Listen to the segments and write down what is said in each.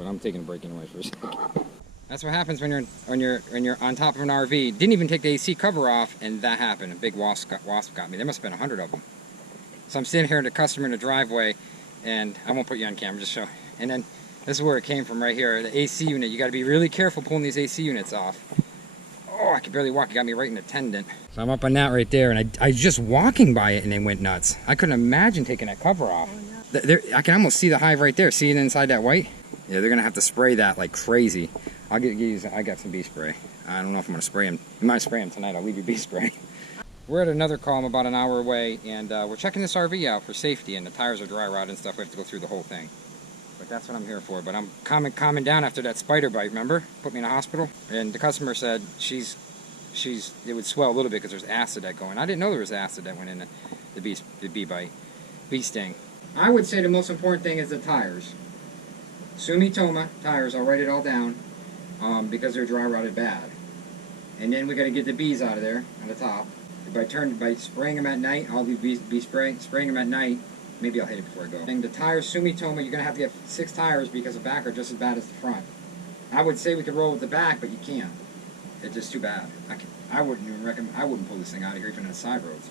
But I'm taking a break anyway for a second. That's what happens when you're on top of an RV. Didn't even take the AC cover off, and that happened. A big wasp got me. There must have been 100 of them. So I'm sitting here in the customer in the driveway, and I won't put you on camera, just show. And then this is where it came from right here. The AC unit. You got to be really careful pulling these AC units off. Oh, I could barely walk. It got me right in the tendon. So I'm up on that right there, and I was just walking by it, and they went nuts. I couldn't imagine taking that cover off. Oh, no. I can almost see the hive right there. See it inside that white? Yeah, they're gonna have to spray that like crazy. I got some bee spray. I don't know if I'm gonna spray them. I might spray them tonight. I'll leave you bee spray. We're at another calm about an hour away, and we're checking this RV out for safety, and the tires are dry rotted and stuff. We have to go through the whole thing. But that's what I'm here for. But I'm calming down after that spider bite, remember? Put me in a hospital. And the customer said it would swell a little bit because there's acid that going. I didn't know there was acid that went in the bee bite, bee sting. I would say the most important thing is the tires. Sumitomo tires, I'll write it all down, because they're dry rotted bad. And then we got to get the bees out of there on the top. By spraying them at night, I'll be spraying them at night. Maybe I'll hit it before I go. And the tires, Sumitomo, you're gonna have to get 6 tires because the back are just as bad as the front. I would say we could roll with the back, but you can't. It's just too bad. I wouldn't even recommend. I wouldn't pull this thing out of here even on the side roads.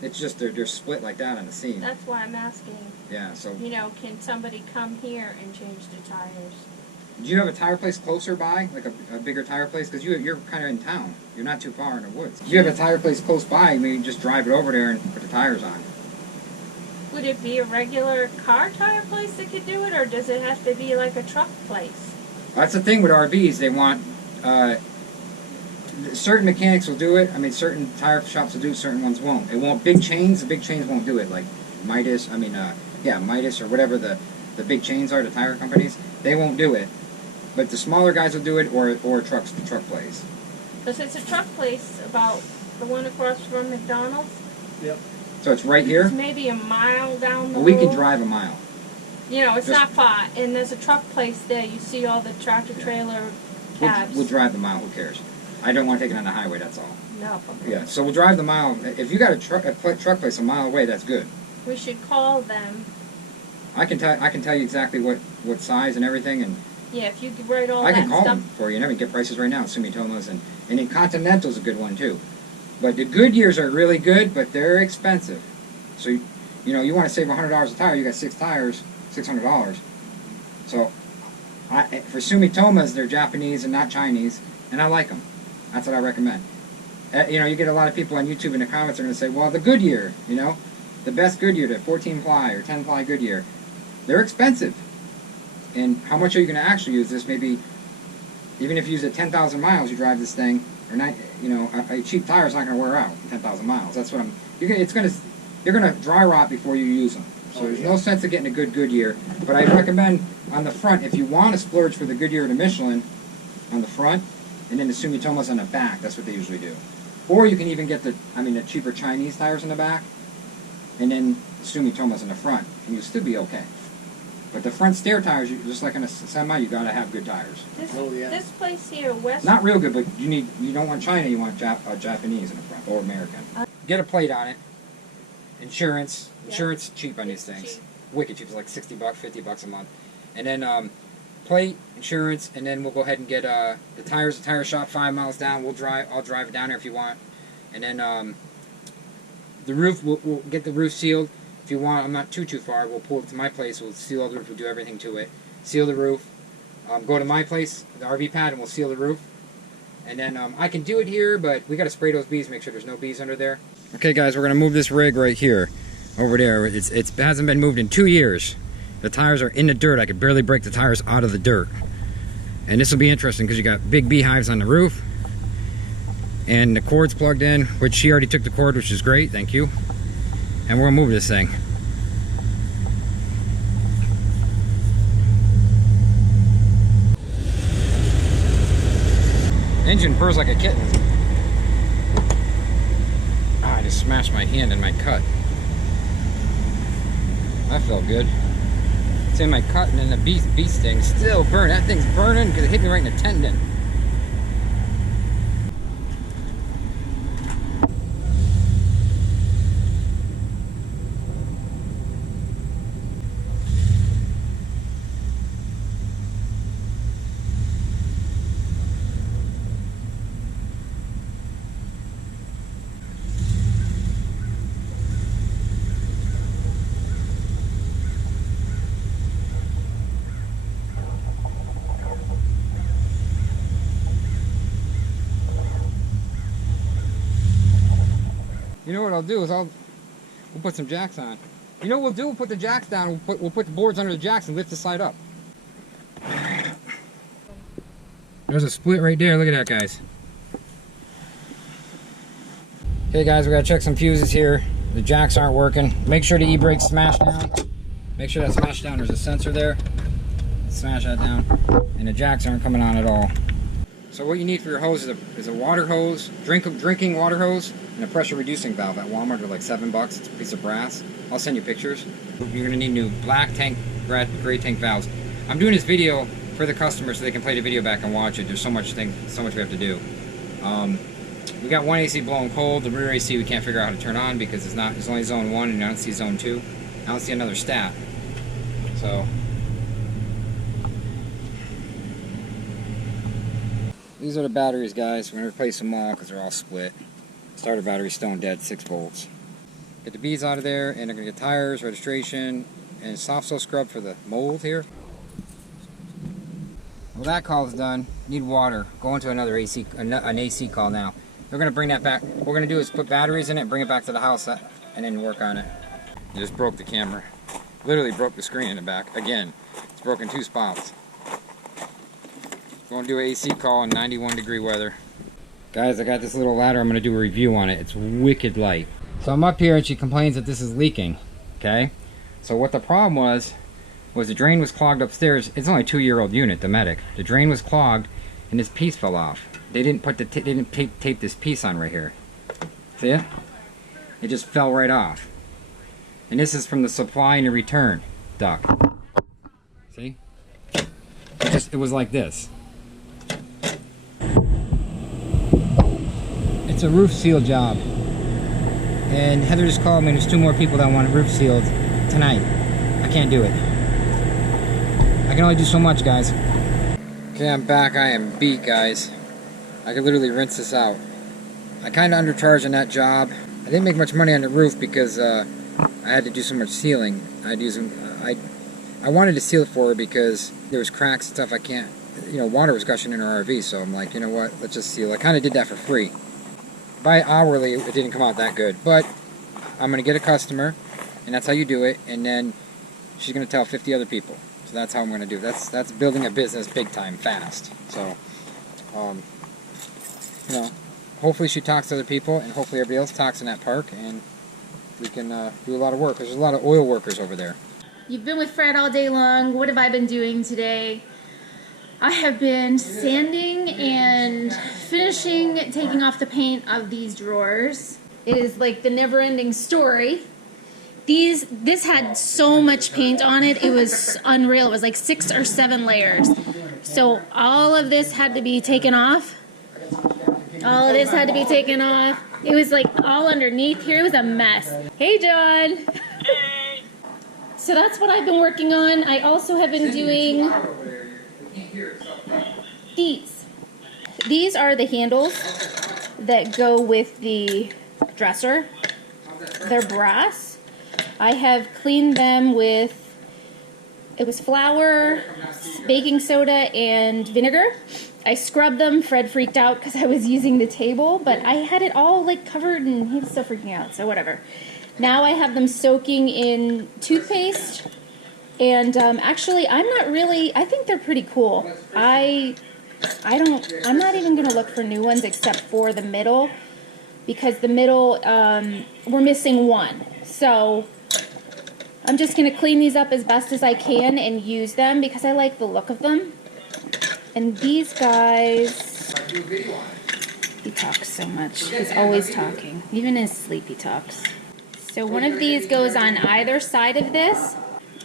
It's just they're split like that on the seam. That's why I'm asking. Yeah. So. You know, can somebody come here and change the tires? Do you have a tire place closer by, like a bigger tire place? Because you're kind of in town. You're not too far in the woods. If you have a tire place close by, maybe you just drive it over there and put the tires on. Would it be a regular car tire place that could do it, or does it have to be like a truck place? That's the thing with RVs. They want certain mechanics will do it. I mean, certain tire shops will do it. Certain ones won't. It won't. Big chains. The big chains won't do it. Like Midas. Midas or whatever the big chains are. The tire companies. They won't do it. But the smaller guys will do it, or the truck place. Because it's a truck place about the one across from McDonald's. Yep. So it's right here? It's maybe a mile down the road. We could drive a mile. You know, it's not far. And there's a truck place there. You see all the tractor trailer cabs. We'll drive the mile. Who cares? I don't want to take it on the highway, that's all. No. Yeah, so we'll drive the mile. If you got a truck place a mile away, that's good. We should call them. I can tell you exactly what size and everything, and yeah, if you could write all that stuff. I can call them for you and everything. Get prices right now. Sumitomo's and then Continental's a good one too. But the Goodyears are really good, but they're expensive. So you want to save $100 a tire. You got 6 tires, $600. So for Sumitomo's, they're Japanese and not Chinese, and I like them. That's what I recommend. You get a lot of people on YouTube in the comments are going to say, well, the Goodyear, the best Goodyear, the 14 ply or 10 ply Goodyear, they're expensive. And how much are you going to actually use this? Maybe, even if you use it 10,000 miles, you drive this thing, or not, a cheap tire is not going to wear out 10,000 miles. That's what you're going to dry rot before you use them. So there's no sense of getting a good Goodyear. But I recommend on the front, if you want to splurge for the Goodyear or the Michelin on the front, and then the Sumitomo's on the back. That's what they usually do. Or you can even get the cheaper Chinese tires in the back, and then Sumitomo's in the front, and you'll still be okay. But the front stair tires, just like in a semi, you gotta have good tires. This place here, West. Not real good, but you don't want China. You want Japanese in the front or American. Get a plate on it. Insurance cheap on these things. Cheap. Wicked cheap. It's like $60, $50 a month, and then plate, insurance, and then we'll go ahead and get the tires. The tire shop 5 miles down. I'll drive it down there if you want, and then the roof. We'll get the roof sealed. If you want, I'm not too far. We'll pull it to my place. We'll seal the roof. We'll do everything to it. Seal the roof. Go to my place, the RV pad, and we'll seal the roof. And then I can do it here, but we got to spray those bees. Make sure there's no bees under there. Okay, guys, we're gonna move this rig right here, over there. It hasn't been moved in 2 years. The tires are in the dirt. I could barely break the tires out of the dirt. And this will be interesting because you got big beehives on the roof, and the cord's plugged in, which she already took the cord, which is great. Thank you. And we're gonna move this thing. Engine purrs like a kitten. I just smashed my hand in my cut. That felt good. It's in my cut, and then the bee sting still burn. That thing's burning because it hit me right in the tendon. You know what I'll do is we'll put some jacks on. You know what we'll do? We'll put the jacks down. We'll put the boards under the jacks and lift the side up. There's a split right there. Look at that, guys. Okay, guys, we gotta check some fuses here. The jacks aren't working. Make sure the e-brake's smashed down. Make sure that's smashed down. There's a sensor there. Smash that down. And the jacks aren't coming on at all. So what you need for your hose is a water hose, drinking water hose, and a pressure reducing valve. At Walmart, they're like $7. It's a piece of brass. I'll send you pictures. You're gonna need new black tank, gray tank valves. I'm doing this video for the customer so they can play the video back and watch it. There's so much we have to do. We got one AC blowing cold. The rear AC we can't figure out how to turn on because it's only zone 1 and I don't see zone 2. I don't see another stat. So these are the batteries, guys. We're gonna replace them all because they're all split. Starter battery stone dead, 6 volts. Get the beads out of there, and they're gonna get tires, registration, and soft seal scrub for the mold here. Well, that call is done. Need water. Go into another AC, an AC call now. They're gonna bring that back. What we're gonna do is put batteries in it, bring it back to the house, and then work on it. I just broke the camera. Literally broke the screen in the back again. It's broken 2 spots. Going to do an AC call in 91-degree weather. Guys, I got this little ladder. I'm going to do a review on it. It's wicked light. So I'm up here and she complains that this is leaking. Okay? So what the problem was the drain was clogged upstairs. It's only a 2-year-old unit, the Medic. The drain was clogged and this piece fell off. They didn't put tape this piece on right here. See it? It just fell right off. And this is from the supply and the return duct. See? It was like this. It's a roof seal job. And Heather just called me and there's 2 more people that want it roof sealed tonight. I can't do it. I can only do so much, guys. Okay, I'm back. I am beat, guys. I could literally rinse this out. I kind of undercharged on that job. I didn't make much money on the roof because I had to do so much sealing. I wanted to seal it for her because there was cracks and stuff I can't, water was gushing in her RV, so I'm like, you know what, let's just seal it. I kind of did that for free. By hourly, it didn't come out that good, but I'm going to get a customer, and that's how you do it, and then she's going to tell 50 other people. So that's how I'm going to do it. That's building a business big time, fast. So, hopefully she talks to other people, and hopefully everybody else talks in that park, and we can do a lot of work. There's a lot of oil workers over there. You've been with Fred all day long. What have I been doing today? I have been sanding and finishing taking off the paint of these drawers. It is like the never-ending story. This had so much paint on it. It was unreal. It was like 6 or 7 layers. So all of this had to be taken off. All of this had to be taken off. It was like all underneath here. It was a mess. Hey, John. So that's what I've been working on. I also have been doing these. These are the handles that go with the dresser. They're brass. I have cleaned them with, it was flour, baking soda, and vinegar. I scrubbed them. Fred freaked out because I was using the table, but I had it all like covered and he was still freaking out, so whatever. Now I have them soaking in toothpaste, and actually I think they're pretty cool. I'm not even going to look for new ones except for the middle, because the middle, we're missing one. So I'm just going to clean these up as best as I can and use them because I like the look of them. And these guys, he talks so much. He's always talking. Even in his sleep he talks. So one of these goes on either side of this.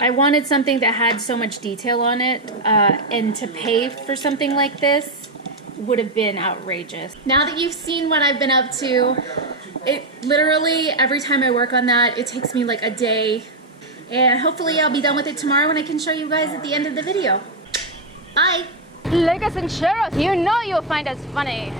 I wanted something that had so much detail on it, and to pay for something like this would have been outrageous. Now that you've seen what I've been up to, it literally, every time I work on that, it takes me like a day. And hopefully I'll be done with it tomorrow and I can show you guys at the end of the video. Bye! Like us and share us, you know you'll find us funny.